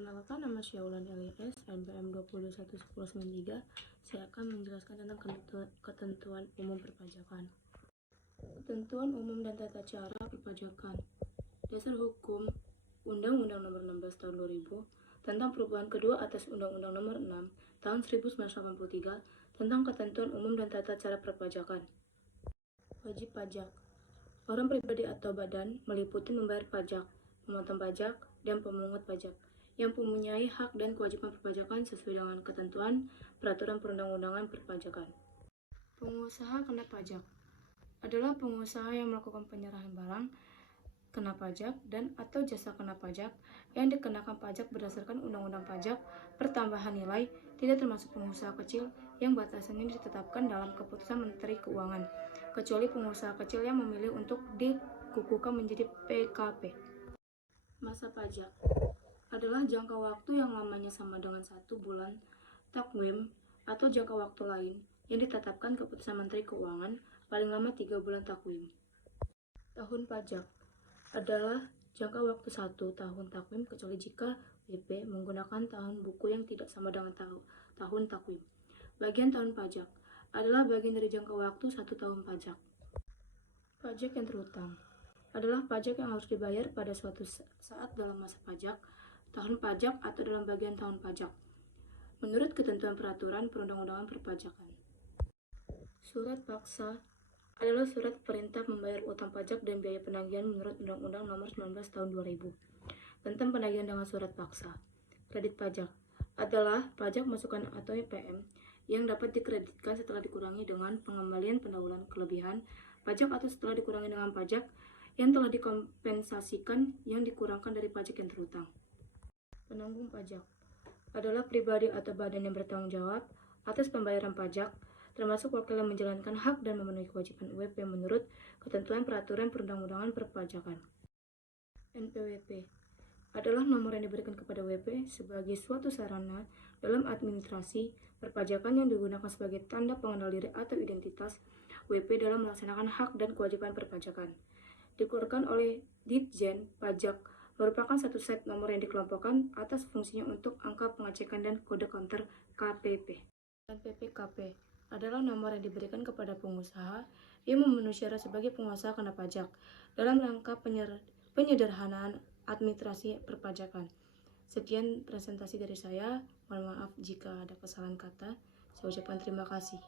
Perkenalkan, nama saya Wulan Elias, NPM 2011193. Saya akan menjelaskan tentang ketentuan umum perpajakan. Ketentuan umum dan tata cara perpajakan. Dasar hukum Undang-Undang Nomor 16 Tahun 2000 tentang perubahan kedua atas Undang-Undang Nomor 6 Tahun 1983 tentang ketentuan umum dan tata cara perpajakan. Wajib pajak. Orang pribadi atau badan meliputi membayar pajak, memotong pajak, dan pemungut pajak yang mempunyai hak dan kewajiban perpajakan sesuai dengan ketentuan peraturan perundang-undangan perpajakan. Pengusaha kena pajak adalah pengusaha yang melakukan penyerahan barang kena pajak dan atau jasa kena pajak yang dikenakan pajak berdasarkan Undang-Undang Pajak Pertambahan Nilai, tidak termasuk pengusaha kecil yang batasannya ditetapkan dalam keputusan Menteri Keuangan, kecuali pengusaha kecil yang memilih untuk dikukuhkan menjadi PKP. Masa pajak adalah jangka waktu yang lamanya sama dengan 1 bulan takwim atau jangka waktu lain yang ditetapkan keputusan Menteri Keuangan, paling lama 3 bulan takwim. Tahun pajak adalah jangka waktu 1 tahun takwim kecuali jika WP menggunakan tahun buku yang tidak sama dengan tahun takwim. Bagian tahun pajak adalah bagian dari jangka waktu 1 tahun pajak. Pajak yang terhutang adalah pajak yang harus dibayar pada suatu saat dalam masa pajak, tahun pajak, atau dalam bagian tahun pajak, menurut ketentuan peraturan perundang-undangan perpajakan. Surat paksa adalah surat perintah membayar utang pajak dan biaya penagihan menurut Undang-Undang Nomor 19 Tahun 2000 tentang penagihan dengan surat paksa. Kredit pajak adalah pajak masukan atau IPM yang dapat dikreditkan setelah dikurangi dengan pengembalian pendahuluan kelebihan pajak atau setelah dikurangi dengan pajak yang telah dikompensasikan yang dikurangkan dari pajak yang terhutang. Penanggung pajak adalah pribadi atau badan yang bertanggung jawab atas pembayaran pajak, termasuk wakil yang menjalankan hak dan memenuhi kewajiban WP menurut ketentuan peraturan perundang-undangan perpajakan. NPWP adalah nomor yang diberikan kepada WP sebagai suatu sarana dalam administrasi perpajakan yang digunakan sebagai tanda pengenal diri atau identitas WP dalam melaksanakan hak dan kewajiban perpajakan. Dikeluarkan oleh Ditjen Pajak, merupakan satu set nomor yang dikelompokkan atas fungsinya untuk angka pengecekan dan kode counter KPP. Dan PPKP adalah nomor yang diberikan kepada pengusaha yang memenuhi syarat sebagai pengusaha kena pajak dalam rangka penyederhanaan administrasi perpajakan. Sekian presentasi dari saya. Mohon maaf jika ada kesalahan kata. Saya ucapkan terima kasih.